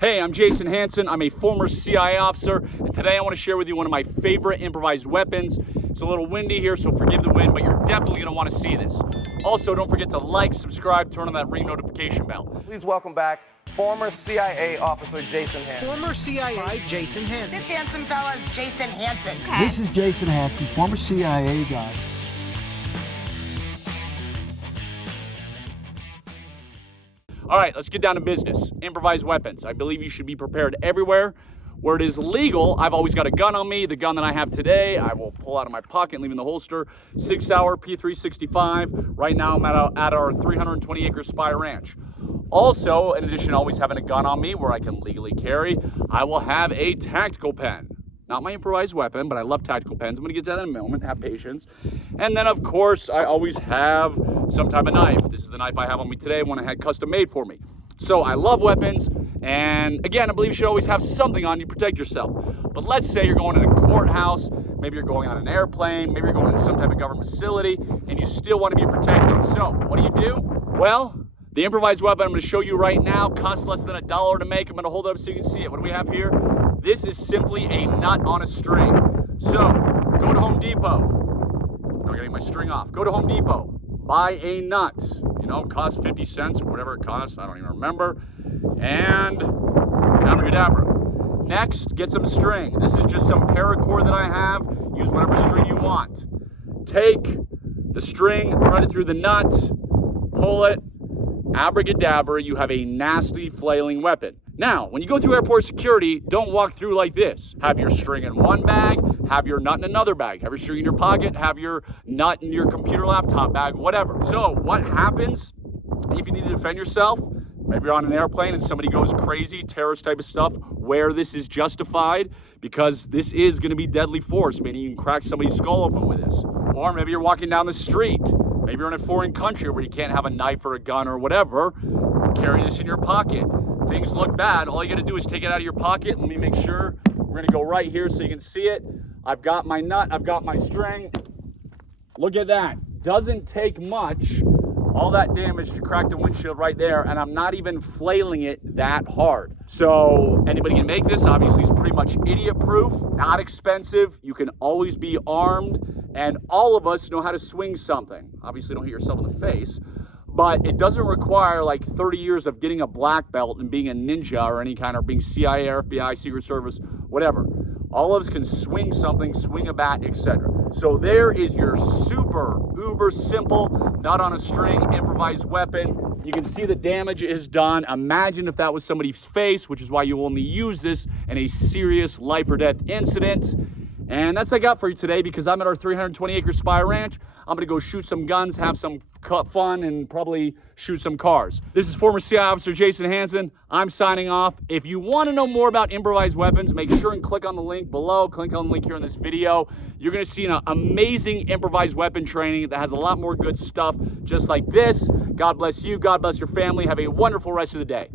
Hey, I'm Jason Hanson. I'm a former CIA officer, and today I want to share with you one of my favorite improvised weapons. It's a little windy here, so forgive the wind, but you're definitely going to want to see this. Also, don't forget to like, subscribe, turn on that ring notification bell. Please welcome back former CIA officer Jason Hanson. Former CIA Jason Hanson. This handsome fella is Jason Hanson. This is Jason Hanson, former CIA guy. All right, let's get down to business. Improvised weapons. I believe you should be prepared everywhere. Where it is legal, I've always got a gun on me. The gun that I have today, I will pull out of my pocket and leave in the holster. 6-hour P365. Right now, I'm at our 320-acre Spy Ranch. Also, in addition to always having a gun on me where I can legally carry, I will have a tactical pen. Not my improvised weapon, but I love tactical pens. I'm gonna get to that in a moment, have patience. And then of course, I always have some type of knife. This is the knife I have on me today, one I had custom made for me. So I love weapons, and again, I believe you should always have something on you to protect yourself. But let's say you're going to a courthouse, maybe you're going on an airplane, maybe you're going to some type of government facility, and you still want to be protected. So what do? Well, the improvised weapon I'm gonna show you right now costs less than $1 to make. I'm gonna hold it up so you can see it. What do we have here? This is simply a nut on a string. So, go to Home Depot. I'm getting my string off. Go to Home Depot. Buy a nut. You know, it costs 50 cents or whatever it costs. I don't even remember. And abracadabra. Next, get some string. This is just some paracord that I have. Use whatever string you want. Take the string, thread it through the nut, pull it. Abracadabra, you have a nasty flailing weapon. Now, when you go through airport security, don't walk through like this. Have your string in one bag, have your nut in another bag, have your string in your pocket, have your nut in your computer laptop bag, whatever. So what happens if you need to defend yourself? Maybe you're on an airplane and somebody goes crazy, terrorist type of stuff, where this is justified, because this is gonna be deadly force, meaning you can crack somebody's skull open with this. Or maybe you're walking down the street. Maybe you're in a foreign country where you can't have a knife or a gun or whatever. Carry this in your pocket. Things look bad. All you gotta do is take it out of your pocket. Let me make sure. We're gonna go right here so you can see it. I've got my nut, I've got my string. Look at that. Doesn't take much. All that damage to crack the windshield right there, and I'm not even flailing it that hard. So anybody can make this. Obviously, it's pretty much idiot-proof, not expensive. You can always be armed, and all of us know how to swing something. Obviously, don't hit yourself in the face, but it doesn't require like 30 years of getting a black belt and being a ninja or any kind of being CIA, FBI, Secret Service, whatever. All of us can swing something, swing a bat, etc. So there is your super, uber simple, nut on a string, improvised weapon. You can see the damage it has done. Imagine if that was somebody's face, which is why you only use this in a serious life or death incident. And that's what I got for you today, because I'm at our 320-acre Spy Ranch. I'm gonna go shoot some guns, have some fun, and probably shoot some cars. This is former CIA officer Jason Hanson. I'm signing off. If you wanna know more about improvised weapons, make sure and click on the link below, click on the link here in this video. You're gonna see an amazing improvised weapon training that has a lot more good stuff just like this. God bless you, God bless your family. Have a wonderful rest of the day.